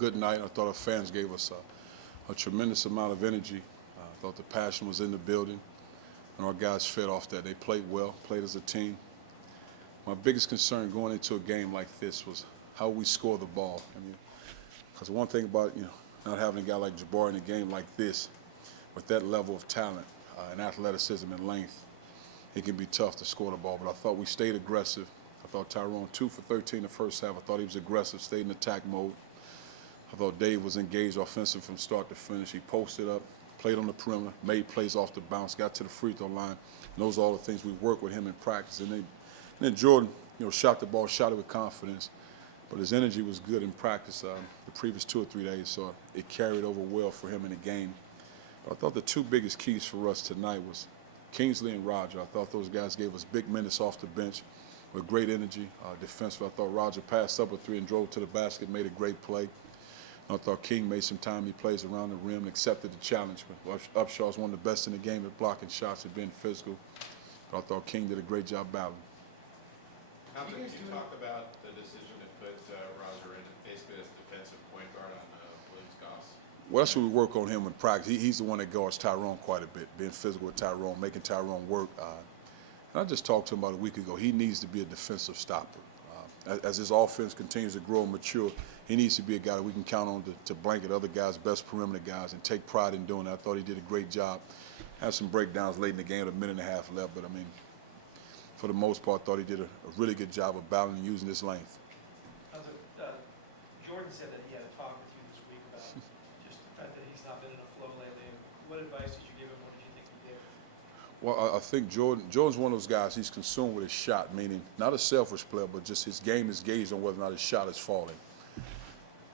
good night. I thought our fans gave us a tremendous amount of energy. I thought the passion was in the building, and our guys fed off that. They played well, played as a team. My biggest concern going into a game like this was how we score the ball. I mean, because one thing about not having a guy like Jabbar in a game like this, with that level of talent and athleticism and length, it can be tough to score the ball. But I thought we stayed aggressive. I thought Tyrone 2 for 13 the first half. I thought he was aggressive, stayed in attack mode. I thought Dave was engaged offensive from start to finish. He posted up, played on the perimeter, made plays off the bounce, got to the free throw line. And those are all the things we work with him in practice. And then Jordan, shot the ball, shot it with confidence. But his energy was good in practice the previous 2 or 3 days, so it carried over well for him in the game. But I thought the two biggest keys for us tonight was Kingsley and Roger. I thought those guys gave us big minutes off the bench with great energy. Defensively, I thought Roger passed up a three and drove to the basket, made a great play. I thought King made some timely plays around the rim and accepted the challenge. Upshaw's one of the best in the game at blocking shots and being physical. But I thought King did a great job battling. How did you talk about the decision to put Roger in basically as defensive point guard on Williams Goss? Well, that's what we work on him in practice. He's the one that guards Tyrone quite a bit, being physical with Tyrone, making Tyrone work. And I just talked to him about a week ago. He needs to be a defensive stopper. As his offense continues to grow and mature, he needs to be a guy that we can count on to blanket other guys, best perimeter guys, and take pride in doing that. I thought he did a great job. Had some breakdowns late in the game with a minute and a half left, but I mean, for the most part, I thought he did a really good job of battling and using his length. Jordan said that he had a talk with you this week about just the fact that he's not been in a flow lately. What advice did you give him? What did you think he did? Well, I think Jordan's one of those guys, he's consumed with his shot, meaning not a selfish player, but just his game is gauged on whether or not his shot is falling.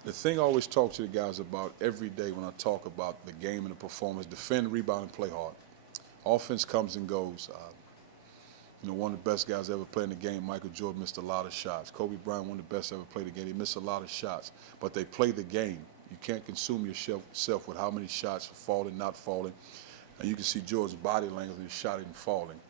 The thing I always talk to the guys about every day when I talk about the game and the performance, defend, rebound, and play hard. Offense comes and goes. One of the best guys ever played in the game, Michael Jordan, missed a lot of shots. Kobe Bryant, one of the best ever played the game. He missed a lot of shots, but they play the game. You can't consume yourself with how many shots are falling, not falling. And you can see Jordan's body language and his shot isn't falling.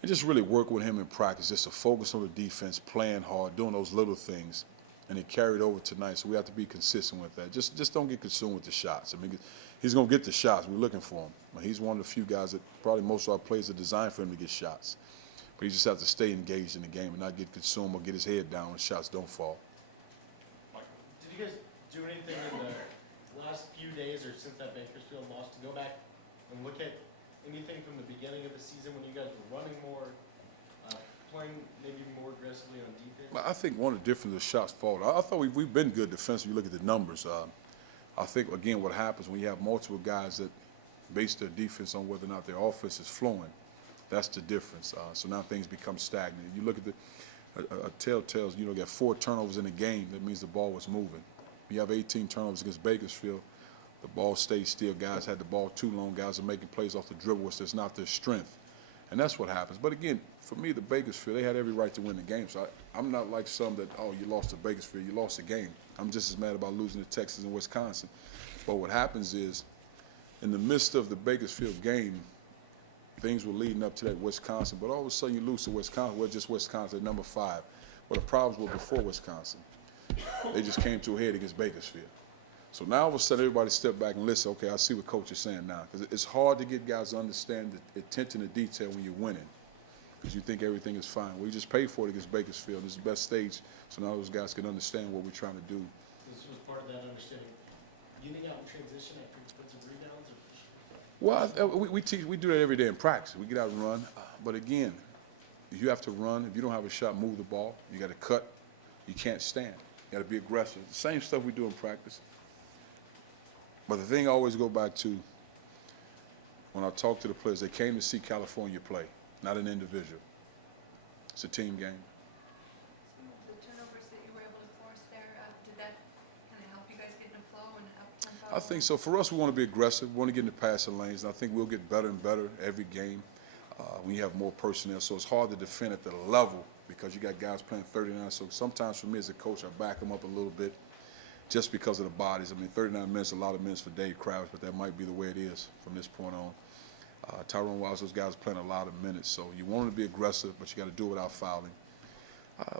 And just really work with him in practice, just to focus on the defense, playing hard, doing those little things. And it carried over tonight, so we have to be consistent with that. Just don't get consumed with the shots. I mean, he's going to get the shots. We're looking for him. He's one of the few guys that probably most of our players are designed for him to get shots. But he just has to stay engaged in the game and not get consumed or get his head down when shots don't fall. Did you guys do anything in the last few days or since that Bakersfield loss to go back and look at anything from the beginning of the season when you guys were running more, playing maybe more aggressively on defense? Well, I think one of the differences is shots fall. I thought we've been good defensively. You look at the numbers. I think, again, what happens when you have multiple guys that base their defense on whether or not their offense is flowing, that's the difference. So now things become stagnant. You look at a telltale, got 4 turnovers in a game. That means the ball was moving. You have 18 turnovers against Bakersfield. The ball stays still. Guys had the ball too long. Guys are making plays off the dribble, which is not their strength. And that's what happens. But again, for me, the Bakersfield, they had every right to win the game. So I'm not like some that, you lost to Bakersfield, you lost the game. I'm just as mad about losing to Texas and Wisconsin. But what happens is, in the midst of the Bakersfield game, things were leading up to that Wisconsin. But all of a sudden you lose to Wisconsin. Well, just Wisconsin at number 5. Well, the problems were before Wisconsin. They just came to a head against Bakersfield. So now all of a sudden everybody step back and listen, okay, I see what Coach is saying now. Because it's hard to get guys to understand the attention to detail when you're winning. Because you think everything is fine. We just paid for it against Bakersfield. This is the best stage, so now those guys can understand what we're trying to do. This was part of that understanding. You think out in transition after defensive rebounds? Well, we do that every day in practice. We get out and run. But again, you have to run. If you don't have a shot, move the ball. You got to cut. You can't stand. You got to be aggressive. The same stuff we do in practice. But the thing I always go back to, when I talk to the players, they came to see California play, not an individual. It's a team game. The turnovers that you were able to force there, did that kind of help you guys get in the flow and up-tempo? I think so. For us, we want to be aggressive. We want to get in the passing lanes. And I think we'll get better and better every game when you have more personnel. So it's hard to defend at the level because you got guys playing 39. So sometimes for me as a coach, I back them up a little bit just because of the bodies. I mean, 39 minutes, a lot of minutes for Dave Krause, but that might be the way it is from this point on. Tyrone Wiles, those guys are playing a lot of minutes. So you want them to be aggressive, but you got to do it without fouling.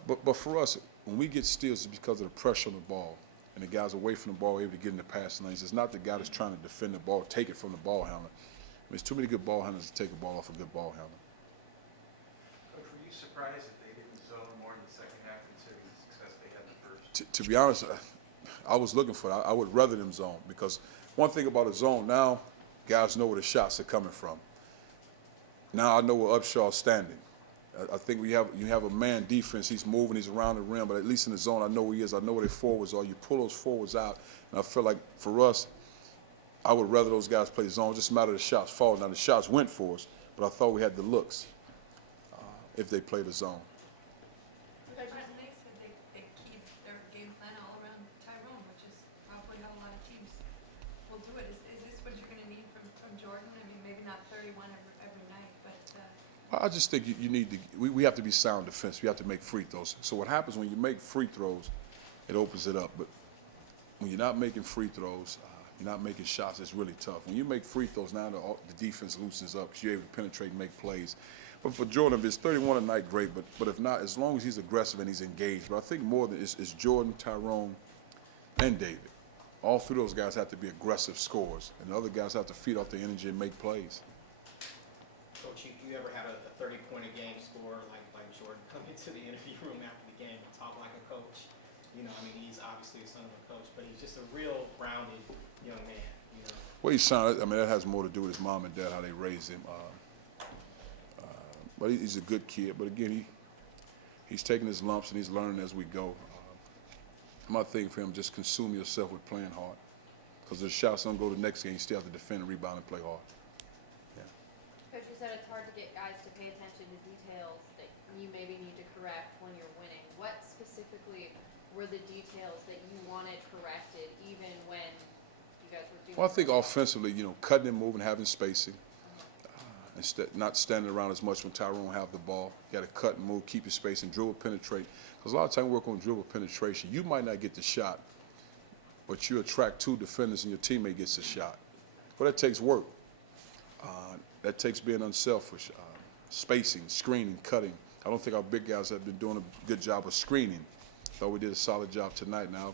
But for us, when we get steals, it's because of the pressure on the ball. and the guys away from the ball able to get in the passing lanes. It's not the guy that's trying to defend the ball, take it from the ball handler. I mean, there's too many good ball handlers to take a ball off a good ball handler. Coach, were you surprised that they didn't zone more in the second half considering the success they had in the first? To be honest, I was looking for that. I would rather them zone, because one thing about a zone now, guys know where the shots are coming from. Now I know where Upshaw's standing. I think you have a man defense. He's moving, he's around the rim, but at least in the zone, I know where he is. I know where their forwards are. You pull those forwards out, and I feel like for us, I would rather those guys play zone. It's just a matter of the shots falling. Now the shots went for us, but I thought we had the looks if they played the zone. But they said they keep their game plan all around Tyrone, which is probably how a lot of teams will do it. Is this what you're gonna need from Jordan? I mean, maybe not 31 every night, but, I just think you need to. We have to be sound defense. We have to make free throws. So what happens when you make free throws, it opens it up. But when you're not making free throws, you're not making shots, it's really tough. When you make free throws, now the defense loosens up because you're able to penetrate and make plays. But for Jordan, if it's 31 a night, great. But if not, as long as he's aggressive and he's engaged. But I think more than it's Jordan, Tyrone, and David. All three of those guys have to be aggressive scorers, and the other guys have to feed off their energy and make plays. Coach, you ever had a 30-point-a-game scorer like Jordan come into the interview room after the game and talk like a coach? You know, I mean, he's obviously the son of a coach, but he's just a real grounded young man, you know. Well, he sounded. I mean, that has more to do with his mom and dad, how they raised him. But he's a good kid. But again, he's taking his lumps and he's learning as we go. My thing for him, just consume yourself with playing hard, because the shots don't go to the next game. You still have to defend and rebound and play hard. Coach, you said it's hard to get guys to pay attention to details that you maybe need to correct when you're winning. What specifically were the details that you wanted corrected, even when you guys were doing? Well, I think offensively, cutting and moving, having spacing, instead not standing around as much when Tyrone have the ball. You got to cut and move, keep your space, and dribble penetrate. Because a lot of time we work on dribble penetration. You might not get the shot, but you attract two defenders and your teammate gets a shot. But that takes work. That takes being unselfish, spacing, screening, cutting. I don't think our big guys have been doing a good job of screening. Thought we did a solid job tonight. Now,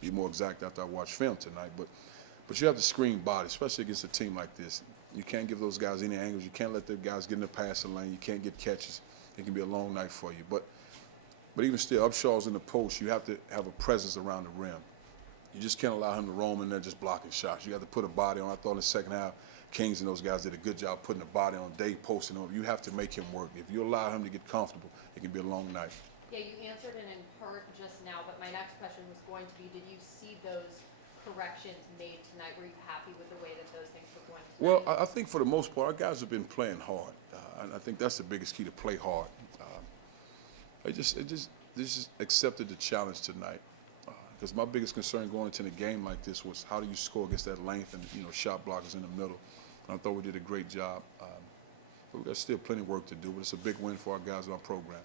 be more exact after I watch film tonight. But you have to screen body, especially against a team like this. You can't give those guys any angles. You can't let the guys get in the passing lane. You can't get catches. It can be a long night for you. But even still, Upshaw's in the post. You have to have a presence around the rim. You just can't allow him to roam in there just blocking shots. You have to put a body on. I thought in the second half, Kings and those guys did a good job putting the body on, Dave posting him. You have to make him work. If you allow him to get comfortable, it can be a long night. Yeah, you answered it in part just now, but my next question was going to be, did you see those corrections made tonight? Were you happy with the way that those things were going tonight? Well, I think for the most part, our guys have been playing hard. And I think that's the biggest key, to play hard. They just accepted the challenge tonight. Because my biggest concern going into the game like this was, how do you score against that length and shot blockers in the middle? And I thought we did a great job. But we got still plenty of work to do. But it's a big win for our guys in our program.